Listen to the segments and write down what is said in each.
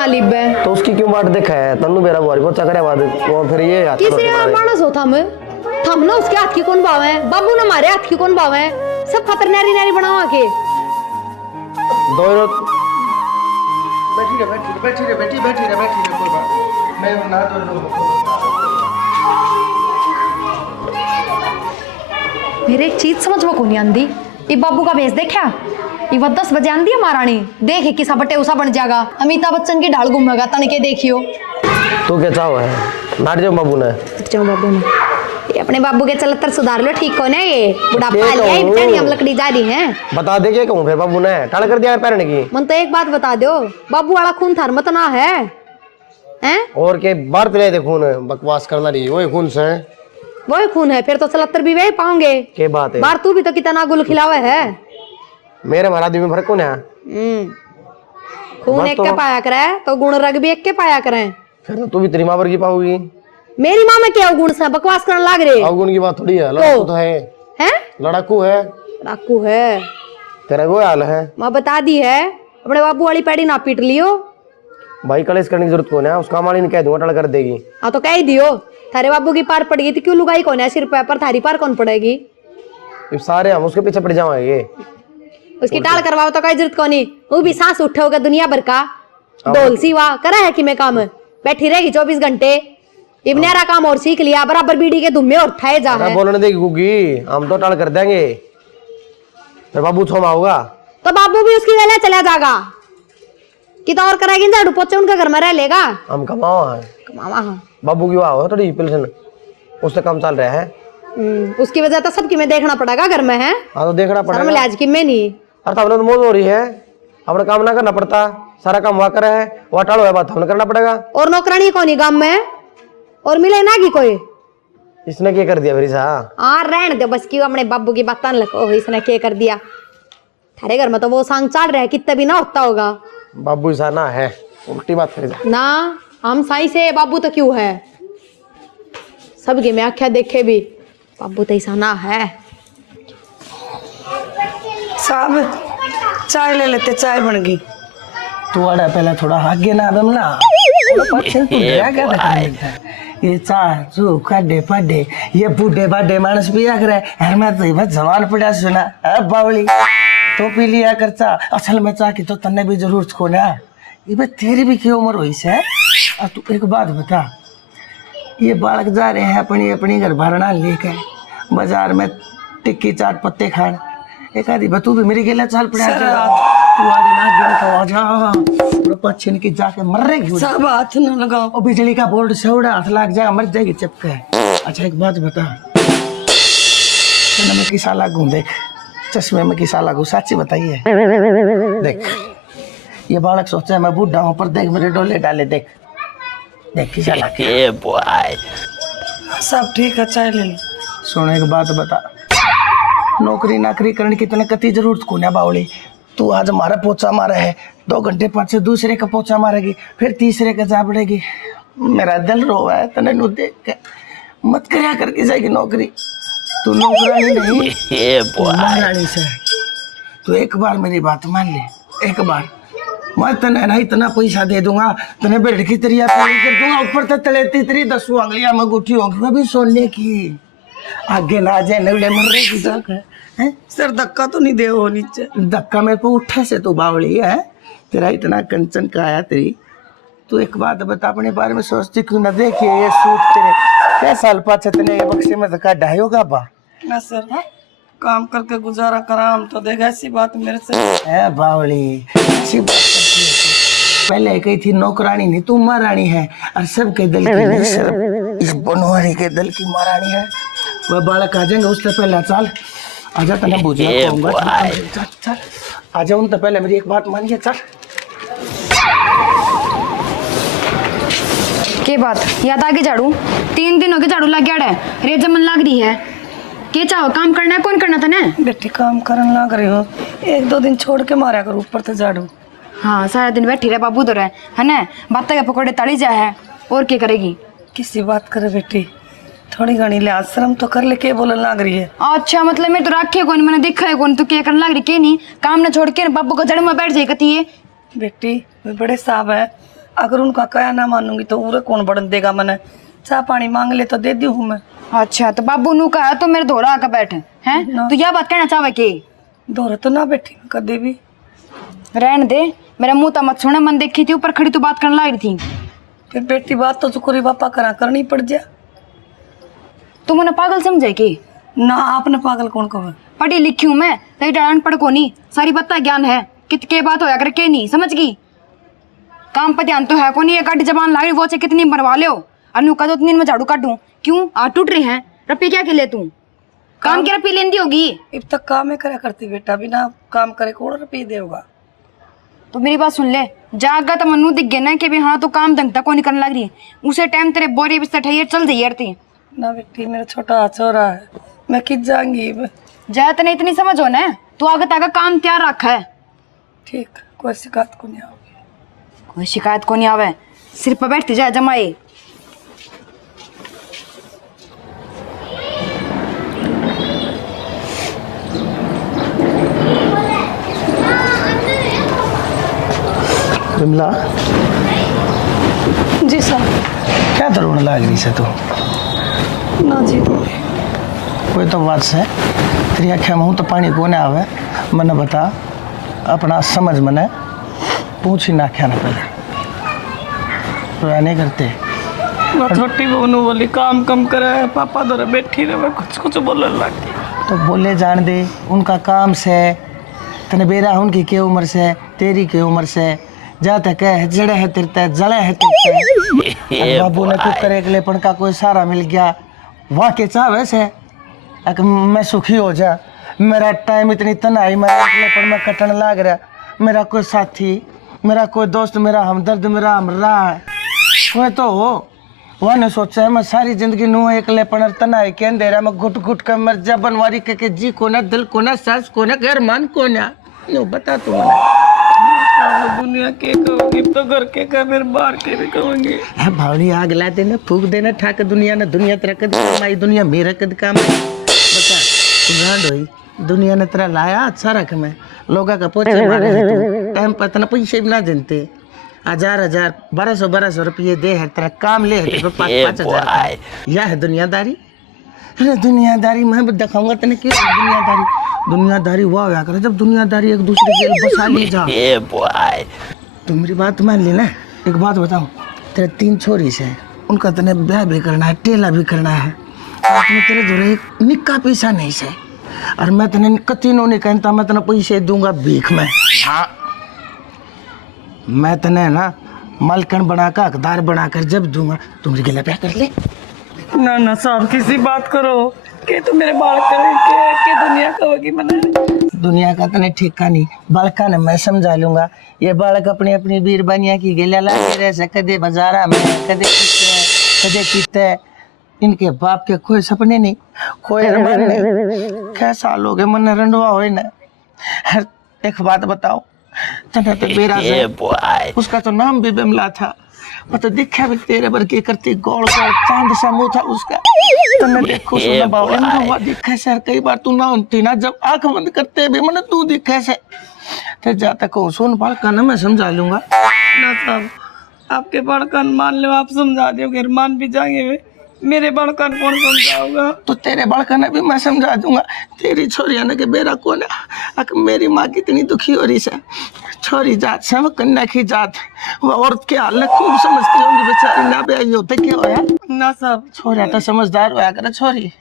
ना लिबे तो उसकी क्यों बाट देखा है तन्नू मेरा बुआरी को चकरे बाद वो फिर ये हाथ किसी यार मानस हो थम ना उसके हाथ की कौन बावे बाबू ना हमारे हाथ की कौन बावे सब खतर नारी नारी बनावा के दो बैठी रे कोई बात मैं ना तो मेरे एक चीज समझ में नहीं आंदी ये बाबू का भेस देखा ये 10 बजे आंदी है महारानी देखे किसा बटे उसा बन जाएगा अमिताभ बच्चन की ढाल घूमेगा तनके देखियो तू क्या चाहो है नाट जाओ बाबू ने बाबू ने ये अपने बाबू के चलतर सुधार लो ठीक होने ये बुढ़ापा लिया ही बेचारी हम लकड़ी जा रही हैं बता दे क्या कहूं फिर बाबू ने टाल कर दिया पैरने की मन तो एक बात बता दो बाबू वाला खून थार मत ना है हैं और के बाहर पिलाए थे खून बकवास करना रही वही खून से वही खून है फिर तो 77 भी वही पाओगे के बात है बार तू भी तो कितना गुल खिलावे है मेरे महाराज में फर्क कौन है खून एक के पाया करे तो गुण रग भी एक के पाया करे फिर तो तू भी तेरी मां वर्गी पाओगी मेरी माँ में क्या गुण से बकवास करने लाग रहे अवगुण की बात थोड़ी है लड़ाकू तो है हैं लड़ाकू है डाकू है तेरा वो हाल है माँ बता दी है अपने बाबू वाली पैड़ी ना पीट लियो भाई कलेश करने की जरूरत कौन है उसका माली ने कह दूंगा टल कर देगी हाँ तो कह ही दियो थारे बाबू की पार पड़ेगी तो क्यों लुगाई कौन है सिर पर थारी पार कौन पड़ेगी सारे हम उसके पीछे पड़ जाएंगे उसकी टाल करवाओ तो कोई जरूरत कौन नहीं वो भी सांस उठोगे दुनिया भर का डोल सी वाह करा है कि मैं काम बैठी रहेगी 24 घंटे इबनेरा काम और सीख लिया बराबर बीड़ी के धुम्मे और ठाए जा है बोलने देगी गुगी हम तो टाल कर देंगे फिर बाबू छोमा होगा तो बाबू भी उसकी गले चला जाएगा कि तो और करेगी झाड़ू पोछे उनके घर में रह लेगा हम कमाओ है कमावा हाँ बाबू की वाह थोड़ी पेंशन उससे काम चल रहा है उसकी वजह तो सबकी में देखना पड़ेगा घर में है हाँ तो देखना पड़ेगा आज की में नहीं अरे हमने तो मौज हो रही है अपना काम ना करना पड़ता सारा काम वहाँ करे है वहाँ टालो है बात हमने करना पड़ेगा और नौकरानी कौन गांव में और मिले ना की कोई इसने क्या कर दिया मेरी सा हाँ रहने दो बस क्यों अपने बाबू की बात लगो इसने क्या कर दिया थारे घर में तो वो सांग चढ़ रहा है कितना भी ना होता होगा बाबू ऐसा ना है उल्टी बात कर ना हम साई से बाबू तो क्यों है सबके में आख्या देखे भी बाबू तो ऐसा ना है साहब चाय ले लेते चाय बन गई तू आड़ा पहले थोड़ा आगे ना दम ना ये चाय जो काडे पाडे ये बूढ़े बाडे मानस पिया करे यार मैं तो बस जवान पड़ा सुना अब बावली तो पी लिया कर चा असल में चा की तो तन्ने भी जरूरत को ना ये बस तेरी भी क्या उम्र हुई से और तू एक बात बता ये बालक जा रहे हैं अपनी अपनी घर भरना लेकर बाजार में टिक्की चाट पत्ते खान एक आधी बतू भी मेरी गेला चाल पड़ा तू आगे ना गिन तो आ जा पच्छिन की जाके मर रहेगी सब हाथ न लगाओ और बिजली का बोर्ड सेवड़ा हाथ लग जाएगा मर जाएगी चपके अच्छा एक बात बता मैं किसा लागू देख चश्मे में किसा लागू साची बताइए देख ये बालक सोचा है मैं बूढ़ा हूँ पर देख मेरे डोले डाले देख देख किसा लागे सब ठीक है चाय ले लो सुन एक बात बता नौकरी नाकरी करने की तने कति जरूरत को ना बावली तू आज हमारा पोचा मारा है 2 घंटे पाछे दूसरे का पोचा मारेगी फिर तीसरे का जा पड़ेगी मेरा दिल रोवा है तने नु देख के मत करया करके जाएगी नौकरी तू नौकरानी नहीं महारानी से तू एक बार मेरी बात मान ले एक बार मैं तने ना इतना पैसा दे दूंगा तने बेड की तरिया पूरी कर दूंगा ऊपर तक तले तेरी 10 उंगलियां में गुठी होंगी वो भी सोने की आगे ना जाए नवले मर रही की जगह है सर धक्का तो नहीं दे हो नीचे धक्का मेरे को उठे से तू बावली है तेरा इतना कंचन का आया तेरी तू एक बात बता अपने बारे में सोचती क्यों ना देखिए ये सूट तेरे क्या साल पाछे तने ये बक्से में धक्का ढायोगा बा ना सर काम करके गुजारा करा हम तो देगा ऐसी बात मेरे से है बावली ऐसी बात करती है तू पहले कही थी नौकरानी नहीं तू महारानी है और सबके दिल की नहीं सिर्फ इस बनवारी के दिल की महारानी है वह बालक आ जाएंगे उससे पहले चल आजा तने बुझा कहूंगा चल चल आजा उन तो पहले मेरी एक बात मानिए चल के बात याद आगे झाड़ू 3 दिन हो गए झाड़ू लग गया है रेत जमन लाग रही है के चाहो काम करना है कौन करना था ना बेटी काम करन लग रही हो 1-2 दिन छोड़ के मारा कर ऊपर तो झाड़ू हाँ सारा दिन बैठी रहे बाबू तो रहे है ना बात के पकौड़े तड़ी जा है और क्या करेगी किसी बात करे बेटी थोड़ी घनी लिहाज शर्म तो कर ले के बोलने लग रही है अच्छा मतलब मैं तो रखे कौन मैंने देखा है कौन तो क्या करने लग रही के नहीं काम न छोड़ के बाबू को जड़ में बैठ जाए कती है बेटी वे बड़े साहब है अगर उनका कया ना मानूंगी तो उरे कौन बढ़न देगा मैंने। चाय पानी मांग ले तो दे दी हूँ मैं। अच्छा तो बाबू नू कहा तो मेरे धोरा आकर बैठे हैं। तो यह बात कहना चाहे कि दोहरा तो ना बैठी कदे भी। रहने दे, मेरा मुंह तो मत सुने। मन देखी थी ऊपर खड़ी तो बात करने लग रही थी। फिर बेटी बात तो चुकोरी बापा करनी पड़ जा। तू मैंने पागल समझे कि ना आपने पागल कौन कहा। पढ़ी लिखी हूँ मैं, तेरी अनपढ़ को नहीं, सारी बत्ता ज्ञान है। कित के बात होया कर के नहीं समझ गई। काम पर ध्यान तो है को नहीं। एक गाड़ी जबान ला रही वो से कितनी मरवा लो। अनु का तो इतनी में झाड़ू काटूं क्यों? आ टूट रही है रपी क्या के ले तू काम की रपी लेंदी होगी। अब तक काम ही करा करती बेटा, बिना काम करे कौन रुपये देगा। तो मेरी बात सुन ले, जागा तो मनु दिख गया ना कि भी हाँ तो काम ढंग तक को नहीं करने लग रही। उसे टाइम तेरे बोरी बिस्तर ठहिए चल जाइए यार। ना बेटी मेरा छोटा छोरा है, मैं किस जाऊंगी। जा तने इतनी समझ हो ना, तू आगे तक काम तैयार रखा है। ठीक, कोई शिकायत को नहीं आवे। कोई शिकायत को नहीं आवे, सिर पर बैठती जाए जमाए। विमला जी सर। क्या रोने लग रही से तू? ना जी कोई तो बात से तेरी आँखें मुँह तो पानी को नहीं आवे। मैंने बता अपना समझ मने पूछ ही ना क्या ना पहले रोया नहीं करते। मैं छोटी बहनू बोली काम कम करे पापा दौरे बैठी रहे, मैं कुछ कुछ बोलने लग गई। तो बोले जान दे, उनका काम से तने बेरा उनकी के उम्र से तेरी के उम्र से जाते कह जड़े है तिरते जड़े है तिरते। बाबू ने कुछ करे के लेपन का कोई सारा मिल गया वहाँ के चाह वैसे मैं सुखी हो जा। मेरा टाइम इतनी तनाई मेरा लेपन में कटन लाग रहा। मेरा कोई साथी, मेरा कोई दोस्त, मेरा हमदर्द, मेरा हमरा है वह तो हो। वह ने सोचा है मैं सारी जिंदगी नू एक लेपन तनाई के अंधेरा में घुट घुट कर मर जा बनवारी के जी को ना दिल को ना सांस को ना घर मान को ना नो बता तू दुनिया के कहूंगी तो घर के कह फिर बाहर के भी कहूंगी। भावनी आग ला देना फूक देना ठाक दुनिया ना दुनिया तेरा कद कमाई दुनिया मेरा कद काम बता तू गांड होई दुनिया ने तेरा लाया अच्छा रख मैं लोगा का पोचे मारे है तू टाइम पर तना पैसे भी ना देते 1000 1200 रुपये दे है तेरा काम ले है तो 5,000 यह है दुनियादारी। अरे दुनियादारी मैं भी दिखाऊंगा तेने क्यों दुनियादारी वाह क्या करे जब दुनियादारी एक दूसरे के बसा ले जा। तुम मेरी बात मान ली ना। एक बात बताऊं, तेरे 3 छोरी से उनका तने ब्याह भी करना है टेला भी करना है और तुम्हें तेरे जोरे एक निक्का पैसा नहीं से और मैं तने कतीनों नहीं कहता मैं तने पैसे दूंगा भीख में। हाँ मैं तने ना मालकन बनाकर हकदार बनाकर जब दूंगा तुम मेरे गिला ब्याह कर ले। ना ना साहब किसी बात करो कि तू मेरे बाल करे के दुनिया कहोगी मना। दुनिया का तने ठेका नहीं बालका ने मैं समझा लूंगा। ये बालक अपनी अपनी बीरबानिया की गेला लागे रहे से कदे बाजारा में कदे किते इनके बाप के कोई सपने नहीं कोई अरमान नहीं। कैसा लोग मन रंडवा हो ना। एक बात बताओ तना तो बेरा से उसका तो नाम भी बिमला था वो तो दिखा भी तेरे पर के करती गोल गोल चांद सा मुंह था उसका। तो मैं देखो सुना बावले में हुआ दिखा सर कई बार तू ना होती ना जब आंख बंद करते भी मन तू दिखा से तो जाता को सुन बाल का ना मैं समझा लूंगा। ना साहब आपके बड़कन मान लो आप समझा दोगे मान भी जाएंगे वे मेरे बड़कन कौन समझाऊंगा। तो तेरे बड़कन भी मैं समझा दूंगा। तेरी छोरिया ने के बेरा कौन है मेरी माँ कितनी दुखी हो रही है। छोरी जात से वो कन्या की जात वो औरत के हाल खूब समझती होंगी बेचारी ना ब्याही होते क्या होया ना साहब छोरा तो समझदार होया करे छोरी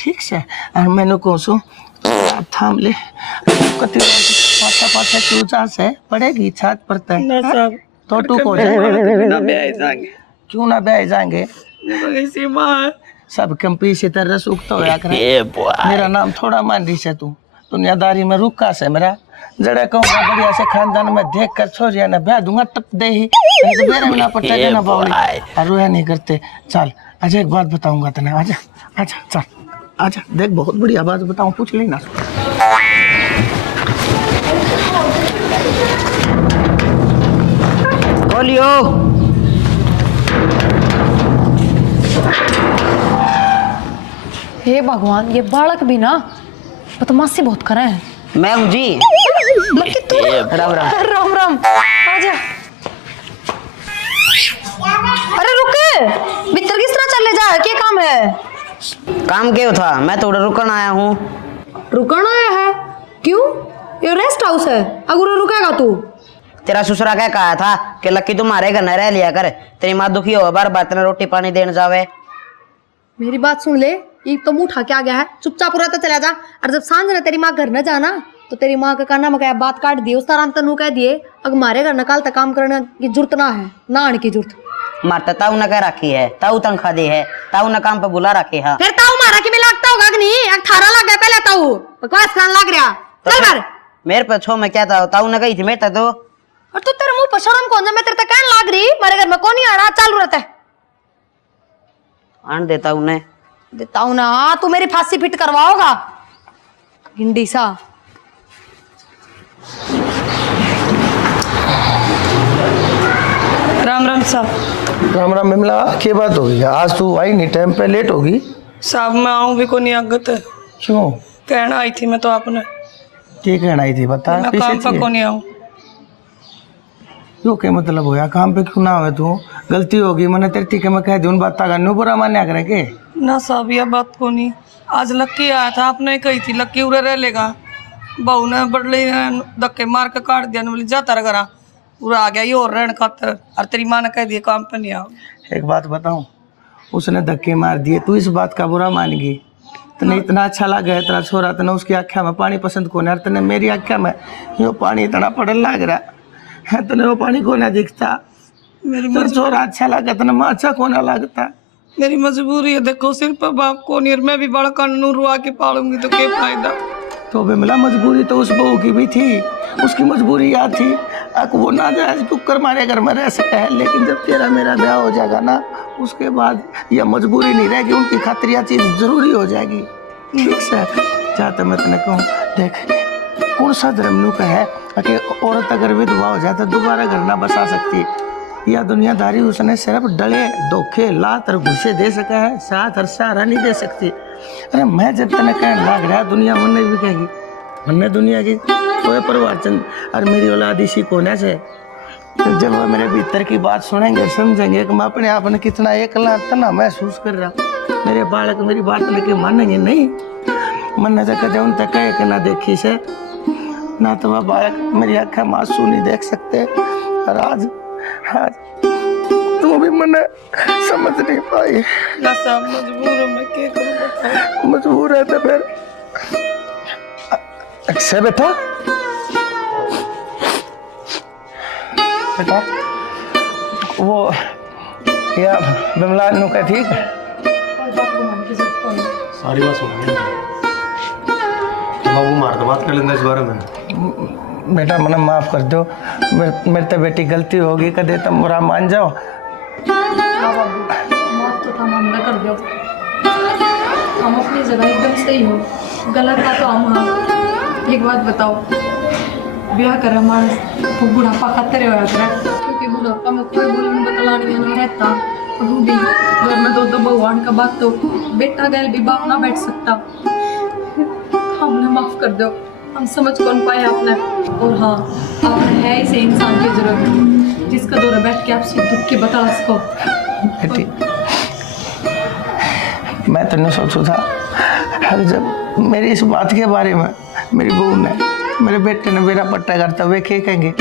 ठीक से। और मैंने कहूँ थाम ले कति पाछा क्यों जा से पड़ेगी छात पर तय ना साहब तो तू को ना ब्याह जाएंगे क्यों ना ब्याह जाएंगे ऐसी माँ सब कंपी से तरह सूखता होया करे। मेरा नाम थोड़ा मान रही से तू दुनियादारी में रुका से मेरा जड़े कहूँगा बढ़िया से खानदान में देख कर छोरिया ने ब्याह दूंगा टप दे ही तो मेरे में ना पट्टा देना बावली और रोया नहीं करते। चल अच्छा एक बात बताऊंगा तेने आजा आजा चल आजा देख बहुत बढ़िया बात बताऊं पूछ लेना। बोलियो हे भगवान ये बालक भी ना बदमाशी बहुत करे हैं। मैं हूँ जी। लकी तू राम राम। राम राम आजा। है? काम क्यों था? मैं तो उधर रुकन आया हूँ। रुकन आया है? क्यों? ये रेस्ट हाउस है, अगर रुकेगा तू? तेरा ससुरा क्या कहा था कि लक्की तुम्हारे घर न रह लिया कर, तेरी माँ दुखी हो बार बार तेने रोटी पानी देने जावे। मेरी बात सुन ले, ये तो मुंह उठा के आ गया है, चुपचाप पूरा तो चला जा। और जब सांझ ने तेरी माँ घर न जाना तो तेरी माँ का कहना मैं बात काट दिए, उस तरह तनु कह दिए अगर हमारे घर नकाल तक काम करने की जरूरत ना है, ना आने की जरूरत। मारता ताऊ न कह रखी है, ताऊ तनख्वाह दी है, ताऊ न काम पे बुला रखी है। फिर ताऊ मारा कि मैं लगता होगा कि नहीं? एक थारा लग गया पहले ताऊ, बकवास खान लग रहा। चल कर मेरे पे छो मैं क्या था, ताऊ न कही थी मेरे तो। और तू तेरे मुंह पर शर्म कौन जा? मैं तेरे तक कहने लग रही मेरे घर में कौन नहीं आना, चालू रहता है। आन देता उन्हें देता हूँ ना, तू मेरी फांसी फिट करवाओगा गिंडी सा। राम राम साहब। राम राम बिमला, क्या बात होगी? आज तू आई नहीं, टाइम पे लेट होगी। साहब मैं आऊँ भी को नहीं आगत। क्यों? कहना आई थी मैं तो आपने, क्या कहना आई थी बता। मैं काम पर को नहीं आऊँ। यो क्या मतलब होया? काम पे क्यों ना आवे तू? गलती होगी, मैंने तेरे थी कि मैं कह दी उन बात का न्यू बुरा मान्या करे के ना साहब यह बात को नहीं। आज लक्की आया था, आपने कही थी लक्की उरे रह लेगा, बहू ने बड़े धक्के मार के काट दिया, बोली जाता रह करा पूरा आ गया ये और रहने खातर। और तेरी माँ ने कह दिया काम पे नहीं आओ। एक बात बताऊं, उसने धक्के मार दिए, तू इस बात का बुरा मान गई? तने इतना अच्छा लगा है तेरा छोरा, तने उसकी आख्या में पानी पसंद को नहीं, तने मेरी आख्या में यो पानी इतना पड़न लग रहा है, तने वो पानी को ना दिखता। मेरी छोरा अच्छा लगा, तने माँ अच्छा को ना लगता। मेरी मजबूरी है, देखो सिर्फ बाप को नहीं, मैं भी बड़ा कानून रुआ के पालूंगी तो क्या फायदा। तो बिमला मजबूरी तो उस बहू की भी थी, उसकी मजबूरी याद थी। वो ना जाए कुकर मारे घर में रह सका है, लेकिन जब तेरा मेरा ब्याह हो जाएगा ना, उसके बाद यह मजबूरी नहीं रहेगी, उनकी खातिर यह चीज़ जरूरी हो जाएगी। ठीक से चाहते मैं तेने कहूँ, देख कौन सा धर्म नू का है कि औरत अगर विधवा हो जाए तो दोबारा घर ना बसा सकती। यह दुनियादारी उसने सिर्फ डले धोखे लात और घुसे दे सका है, साथ और सहारा नहीं दे सकती। अरे मैं जब तने कहने लग रहा दुनिया मन भी कहेगी, मन दुनिया की कोई परिवार चंद और मेरी औलाद इसी कोने से। जब वो मेरे भीतर की बात सुनेंगे समझेंगे कि मैं अपने आप में कितना अकेला तना महसूस कर रहा हूँ। मेरे बालक मेरी बात लेके मानेंगे नहीं, मन तो कदे उन तक कहे कि ना देखी से ना तो वह बालक मेरी आँखें मासूम नहीं देख सकते। और आज तू भी मन समझ नहीं पाई। ना साहब मजबूर हूँ मैं, क्या करूँ बताओ। मजबूर है तो फिर से बेटा बेटा वो या बिमला नु का ठीक सारी बात सुन बाबू मार तो बात कर लेंगे इस बारे में। बेटा मना माफ कर दो, मेरे तो बेटी गलती होगी, कदे तुम बुरा मान जाओ। माफ तो हम ना कर दो, हम अपनी जगह एकदम सही हो, गलत था तो हम। हाँ एक बात बताओ, ब्याह कर हमारा बुढ़ापा खतरे हो जाता है, क्योंकि बुढ़ापा में कोई बोलने बतलाने ना रहता। रूबी घर में दो भगवान का बात तो बेटा गैल भी बाप ना बैठ सकता। हमने माफ कर दो, हम समझ कौन पाए आपने। और हाँ आप है ऐसे इंसान की जरूरत जिसका दौरा बैठ के आपसे दुख के बता सको। बेटी मैं तो नहीं सोचू था, हर जब मेरी इस बात के बारे में मेरी बहू ने मेरे बेटे ने मेरा पट्टा करता हुए क्या कहेंगे,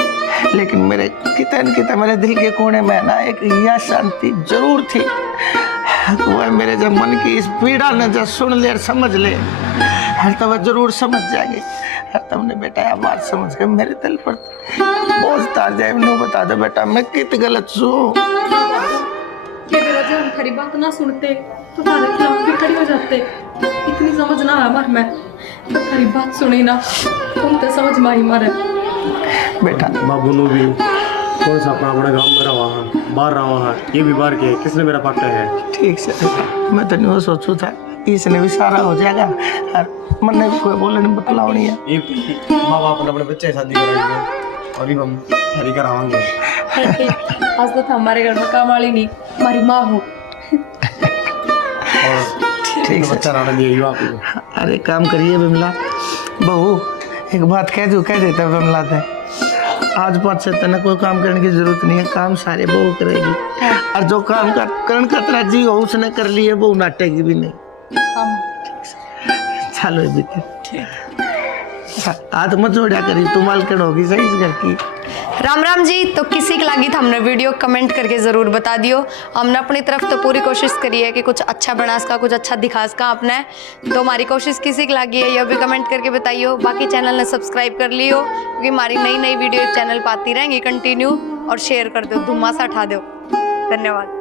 लेकिन मेरे कितना मेरे दिल के कोने में ना एक यह शांति जरूर थी। वह मेरे जब मन की इस पीड़ा ने जब सुन ले और समझ ले, हर तब जरूर समझ जाएगी। हर तुमने बेटा यह बात समझ के मेरे दिल पर बोझ तार जाए। मैं बता दो बेटा मैं कित गलत हूँ। हम खरी बात ना सुनते तो तुम्हारे खिलाफ भी खड़ी हो जाते। इतनी समझ ना है हमारे में, तो खरी बात सुनी ना तुम तो समझ माही मारे। बेटा बाबू नु भी कौन सा अपना बड़ा गांव में रहा है, बाहर रहा है, ये भी बाहर के किसने मेरा पट्टा है। ठीक से मैं तो नहीं सोचू था इसने भी सारा हो जाएगा और मन ने भी कोई बोले नहीं बतलावनी है। ये माँ बाप ने अपने बच्चे शादी कराएंगे और हम शादी कराएंगे। आज तो हमारे घर में काम वाली नहीं, हमारी माँ हो। ठीक है बच्चा राणा दिए आप। अरे काम करिए बिमला बहू, एक बात कह दूँ कह देता बिमला थे। आज पाँच से तेना कोई काम करने की जरूरत नहीं है, काम सारे बहू करेगी। और जो काम का करण खतरा जी हो उसने कर लिए, बहू नाटेगी भी नहीं। चलो बेटे हाथ मत जोड़ा करी, तू मालकन होगी सही इस घर की। राम राम जी। तो किसी की लगी तो हमने वीडियो कमेंट करके ज़रूर बता दियो। हमने अपनी तरफ तो पूरी कोशिश करी है कि कुछ अच्छा बना इसका, कुछ अच्छा दिखा इसका आपने। तो हमारी कोशिश किसी की लगी है यह भी कमेंट करके बताइयो। बाकी चैनल ने सब्सक्राइब कर लियो क्योंकि हमारी नई नई वीडियो चैनल पाती रहेंगी कंटिन्यू। और शेयर कर दो, धुम्मा सा उठा दो। धन्यवाद।